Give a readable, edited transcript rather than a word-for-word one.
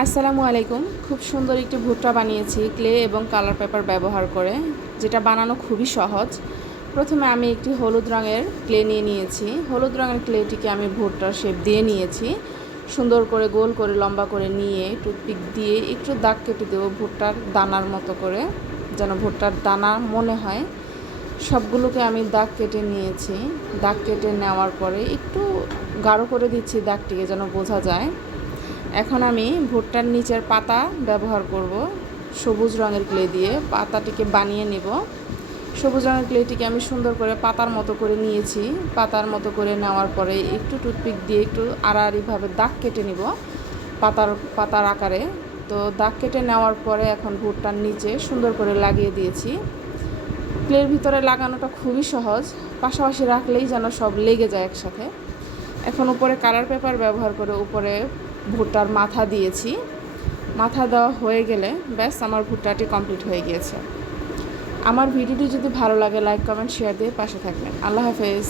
আসসালামু আলাইকুম। খুব সুন্দর একটি ভুট্টা বানিয়েছি ক্লে এবং কালার পেপার ব্যবহার করে, যেটা বানানো খুবই সহজ। প্রথমে আমি একটি হলুদ রঙের ক্লে নিয়ে নিয়েছি। হলুদ রঙের ক্লেটিকে আমি ভুট্টার শেপ দিয়ে নিয়েছি। সুন্দর করে গোল করে লম্বা করে নিয়ে টুথপিক দিয়ে একটু দাগ কেটে দেবো ভুট্টার দানার মতো করে, যেন ভুট্টার দানা মনে হয়। সবগুলোকে আমি দাগ কেটে নিয়েছি। দাগ কেটে নেওয়ার পরে একটু গাঢ় করে দিচ্ছি দাগটিকে, যেন বোঝা যায়। এখন আমি ভুট্টার নিচের পাতা ব্যবহার করব সবুজ রঙের ক্লে দিয়ে। পাতাটিকে বানিয়ে নেব। সবুজ রঙের ক্লেটিকে আমি সুন্দর করে পাতার মতো করে নিয়েছি। পাতার মতো করে নেওয়ার পরে একটু টুথপিক দিয়ে একটু আড়াআড়িভাবে দাগ কেটে নিব পাতার আকারে। তো দাগ কেটে নেওয়ার পরে এখন ভুট্টার নিচে সুন্দর করে লাগিয়ে দিয়েছি। ক্লের ভিতরে লাগানোটা খুবই সহজ, পাশাপাশি রাখলেই যেন সব লেগে যায় একসাথে। এখন উপরে কালার পেপার ব্যবহার করে উপরে ভুট্টার মাথা দিয়েছি। মাথা দেওয়া হয়ে গেলে ব্যাস আমার ভুট্টাটি কমপ্লিট হয়ে গিয়েছে। আমার ভিডিওটি যদি ভালো লাগে লাইক কমেন্ট শেয়ার দিয়ে পাশে থাকবেন। আল্লাহ হাফেজ।